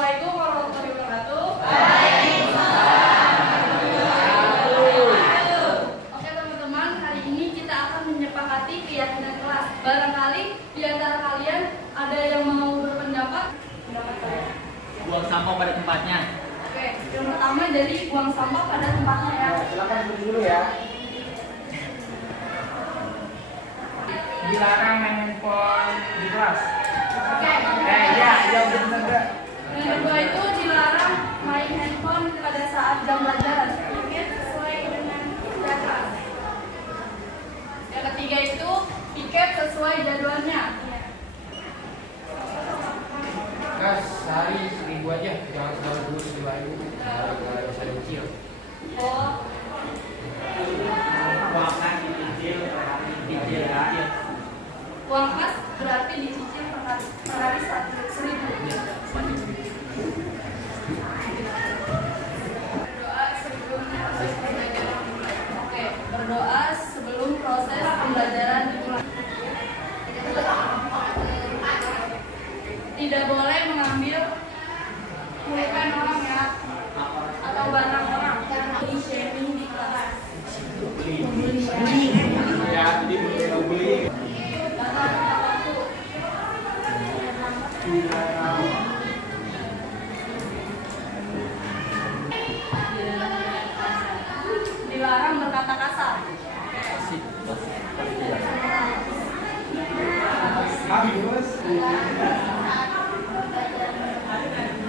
Assalamualaikum warahmatullahi wabarakatuh. Oke teman-teman, hari ini kita akan menyepakati keyakinan kelas. Barangkali di antara kalian ada yang mau berpendapat? Pendapat kalian? Buang sampah pada tempatnya. Oke, yang pertama dari buang sampah pada tempatnya ya. Silakan dulu ya. Dilarang main handphone di kelas. Oke. Iya benar. Yang kedua itu dilarang main handphone pada saat jam pelajaran. Piket sesuai dengan data. Yang ketiga itu piket sesuai jadwalnya. Gas sehari 1.000 aja, jangan selalu dulu 2.000. Nggak bisa dicil. Oh, Buangkan dicicil ya. uang kas berarti dicicil per hari 1.000. Berdoa sebelum proses pembelajaran dimulai. Oke, berdoa sebelum proses pembelajaran dimulai. Tidak boleh mengambil pulpen orang ya atau barang orang karena di shaming di kelas. Ya, jadi beli. Batal waktu. Dilarang berkata kasar. Habis.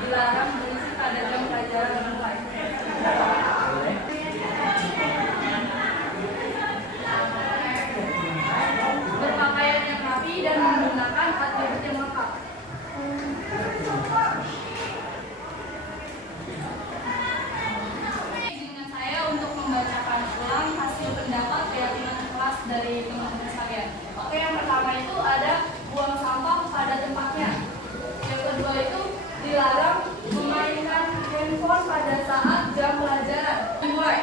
Dilarang berisik pada jam pelajaran dimulai. Berpakaian yang rapi dan menggunakan atribut yang lengkap. Izinkan saya untuk membacakan ulang hasil pendapat keyakinan kelas dari teman-teman sekalian. Oke, yang pertama itu ada buang sampah pada tempatnya. Yang kedua itu dilarang memainkan handphone pada saat jam pelajaran dimulai.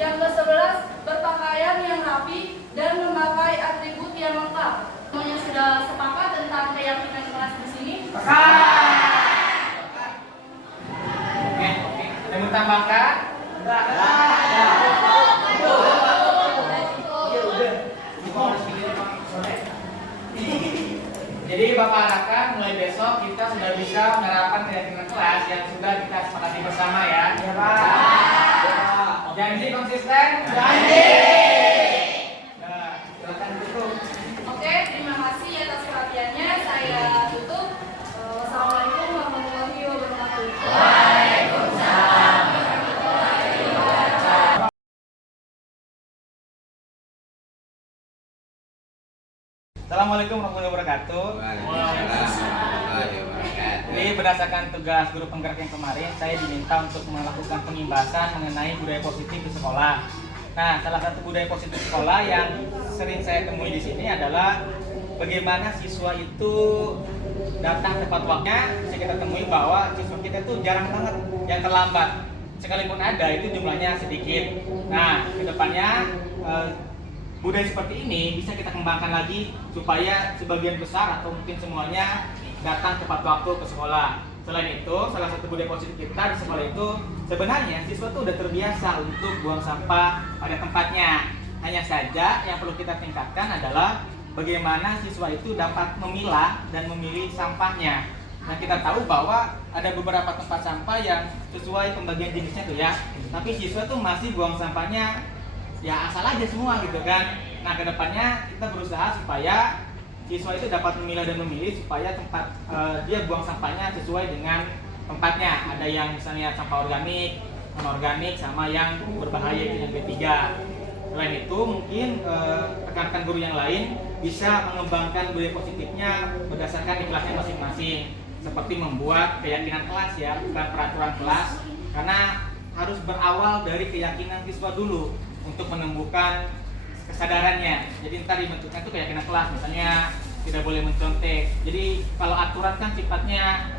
Yang ke-11 berpakaian yang rapi dan memakai atribut yang lengkap. Semuanya sudah sepakat tentang keyakinan kelas di sini? Oke. Yang mau tambahkan? Jadi Bapak harapkan mulai besok kita sudah bisa menerapkan keyakinan kelas yang sudah kita sepakati bersama ya. Iya Pak. Janji konsisten? Janji. Nah, silakan tutup. Oke, terima kasih atas perhatiannya. Saya tutup. Wassalamualaikum warahmatullahi wabarakatuh. Assalamualaikum warahmatullahi wabarakatuh. Jadi berdasarkan tugas guru penggerak yang kemarin, saya diminta untuk melakukan pengimbasan mengenai budaya positif di sekolah. Nah, salah satu budaya positif sekolah yang sering saya temui di sini adalah bagaimana siswa itu datang tepat waktunya. Bisa kita temui bahwa siswa kita itu jarang banget yang terlambat. Sekalipun ada, itu jumlahnya sedikit. Nah, kedepannya budaya seperti ini bisa kita kembangkan lagi supaya sebagian besar atau mungkin semuanya datang tepat waktu ke sekolah. Selain itu, salah satu budaya positif kita di sekolah itu sebenarnya siswa itu udah terbiasa untuk buang sampah pada tempatnya. Hanya saja yang perlu kita tingkatkan adalah bagaimana siswa itu dapat memilah dan memilih sampahnya. Nah, kita tahu bahwa ada beberapa tempat sampah yang sesuai pembagian jenisnya tuh ya, tapi siswa tuh masih buang sampahnya ya asal aja semua gitu kan. Nah, kedepannya kita berusaha supaya siswa itu dapat memilah dan memilih supaya tempat dia buang sampahnya sesuai dengan tempatnya. Ada yang misalnya sampah organik, non-organik, sama yang berbahaya itu yang B3. Selain itu mungkin rekan-rekan guru yang lain bisa mengembangkan budaya positifnya berdasarkan di kelasnya masing-masing, seperti membuat keyakinan kelas ya, bukan peraturan kelas, karena harus berawal dari keyakinan siswa dulu untuk menumbuhkan kesadarannya. Jadi ntar dibentuknya itu keyakinan kelas, misalnya tidak boleh mencontek. Jadi kalau aturan kan sifatnya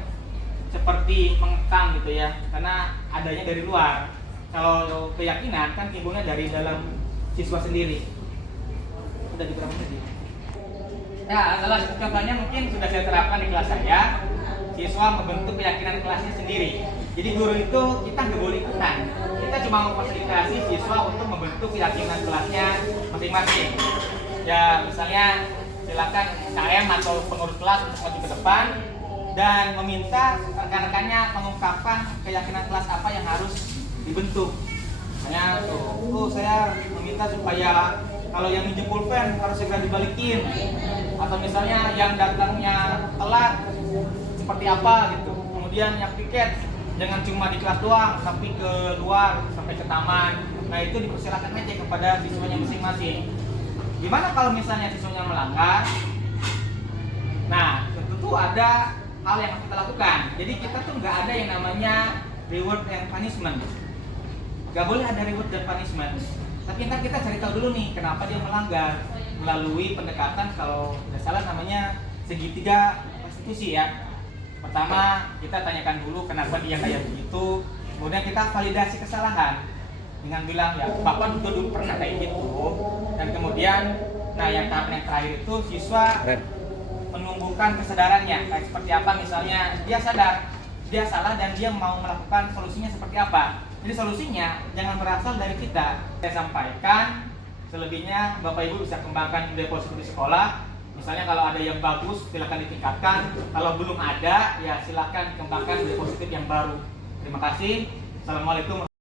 seperti mengekang gitu ya, karena adanya dari luar. Kalau keyakinan kan timbulnya dari dalam siswa sendiri. Udah di berapa menit? Ya, salah satu contohnya mungkin sudah saya terapkan di kelas saya. siswa membentuk keyakinan kelasnya sendiri. Jadi guru itu kita nggak boleh ikutan. Kita cuma memfasilitasi siswa untuk membentuk keyakinan kelasnya masing-masing. Ya misalnya silakan KM atau pengurus kelas untuk maju ke depan dan meminta rekan-rekannya mengungkapkan keyakinan kelas apa yang harus dibentuk. Misalnya saya meminta supaya kalau yang minjem pulpen harus segera dibalikin, atau misalnya yang datangnya telat seperti apa gitu. Kemudian yang tiket jangan cuma di kelas doang, tapi ke luar, sampai ke taman. Nah itu dipersilakan aja kepada siswanya masing-masing. Gimana kalau misalnya siswanya melanggar? Nah tentu ada hal yang harus kita lakukan. Jadi kita tuh nggak ada yang namanya reward and punishment. Nggak boleh ada reward dan punishment. Tapi ntar kita cari tahu dulu nih kenapa dia melanggar melalui pendekatan kalau tidak salah namanya segitiga restitusi ya. Pertama kita tanyakan dulu kenapa dia kayak begitu, kemudian kita validasi kesalahan dengan bilang ya Bapak dulu pernah kayak gitu, dan kemudian nah yang tahap yang terakhir itu siswa menumbuhkan kesadarannya kayak seperti apa, misalnya dia sadar dia salah dan dia mau melakukan solusinya seperti apa. Jadi solusinya jangan berasal dari kita. Saya sampaikan, selebihnya Bapak Ibu bisa kembangkan budaya positif di sekolah. Misalnya kalau ada yang bagus silakan ditingkatkan, kalau belum ada ya silakan kembangkan budaya positif yang baru. Terima kasih. Assalamualaikum.